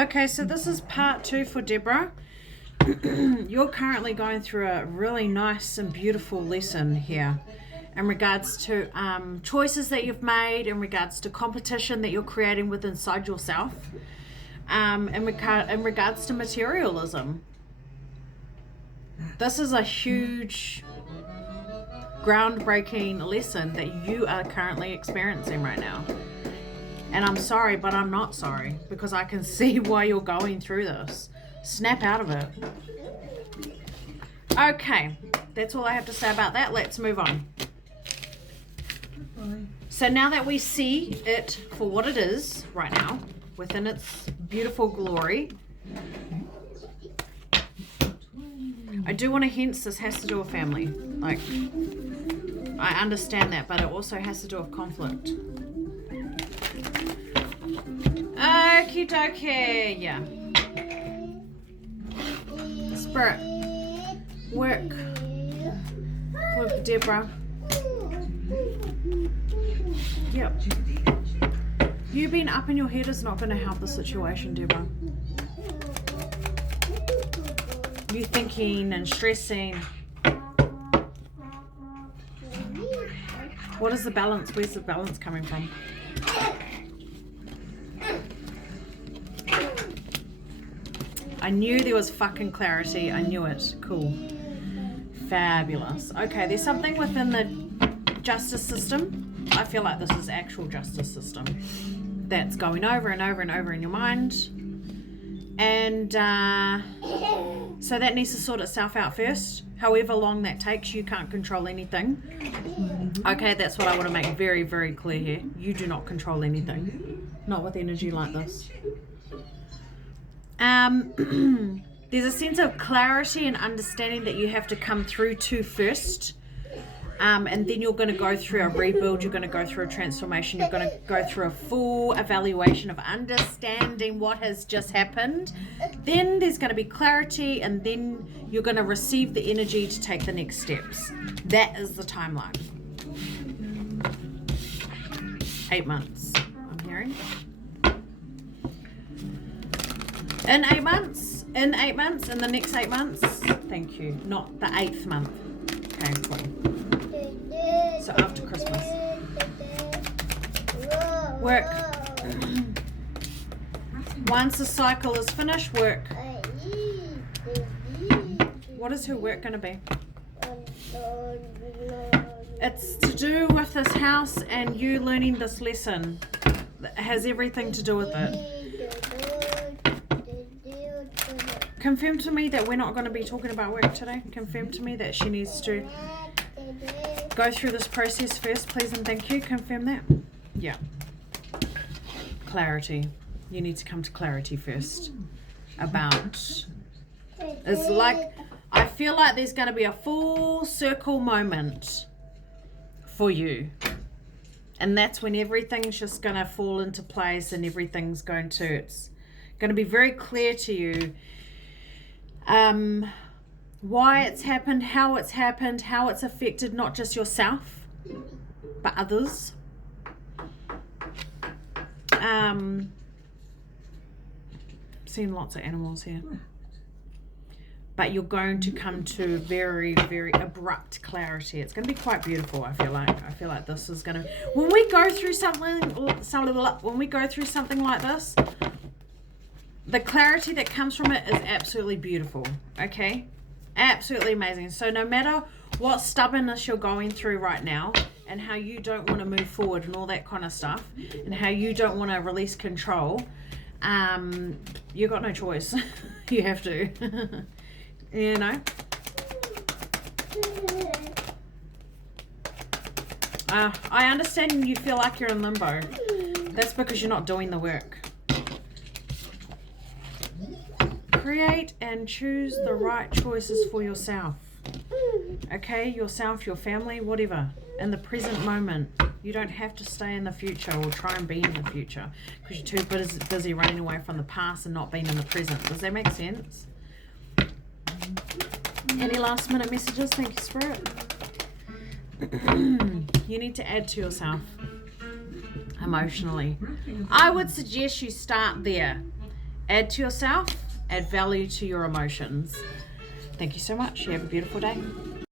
Okay, so this is part 2 for Deborah. You're currently going through a really nice and beautiful lesson here in regards to choices that you've made, in regards to competition that you're creating with inside yourself, in regards to materialism. This is a huge, groundbreaking lesson that you are currently experiencing right now. And I'm sorry, but I'm not sorry, because I can see why you're going through this. Snap out of it. Okay, that's all I have to say about that. Let's move on. So now that we see it for what it is right now, within its beautiful glory, I do want to hint this has to do with family. Like, I understand that, but it also has to do with conflict. Okie dokie, yeah. Spirit, work with Deborah. Yep. You being up in your head is not going to help the situation, Deborah. You thinking and stressing. What is the balance? Where's the balance coming from? I knew there was fucking clarity. I knew it. Cool. Fabulous. Okay, there's something within the justice system. I feel like this is actual justice system that's going over and over and over in your mind. And so that needs to sort itself out first. However long that takes, you can't control anything. Okay, that's what I want to make very, very clear here. You do not control anything. Not with energy like this. There's a sense of clarity and understanding that you have to come through to first, and then you're going to go through a rebuild, you're going to go through a transformation, you're going to go through a full evaluation of understanding what has just happened. Then there's going to be clarity, and then you're going to receive the energy to take the next steps. That is the timeline. 8 months, I'm hearing. In 8 months, in the next 8 months, thank you, not the 8th month. Okay, cool. So after Christmas. Work. Once the cycle is finished, work. What is her work going to be? It's to do with this house and you learning this lesson. It has everything to do with it. Confirm to me that we're not going to be talking about work today. Confirm to me that she needs to go through this process first, please and thank you. Confirm that. Yeah. Clarity. You need to come to clarity first about... It's like, I feel like there's going to be a full circle moment for you. And that's when everything's just going to fall into place and everything's going to... It's going to be very clear to you why it's happened, how it's affected not just yourself, but others. Seeing lots of animals here. But you're going to come to very, very abrupt clarity. It's going to be quite beautiful, I feel like. I feel like this is going to... When we go through something like this, the clarity that comes from it is absolutely beautiful, okay? Absolutely amazing. So no matter what stubbornness you're going through right now and how you don't want to move forward and all that kind of stuff and how you don't want to release control, you got no choice. You have to. You know? I understand you feel like you're in limbo. That's because you're not doing the work. Create and choose the right choices for yourself. Okay, yourself, your family, whatever. In the present moment. You don't have to stay in the future or try and be in the future because you're too busy running away from the past and not being in the present. Does that make sense? Any last minute messages? Thank you, Spirit. You need to add to yourself emotionally. I would suggest you start there add to yourself, add value to your emotions. Thank you so much. You have a beautiful day.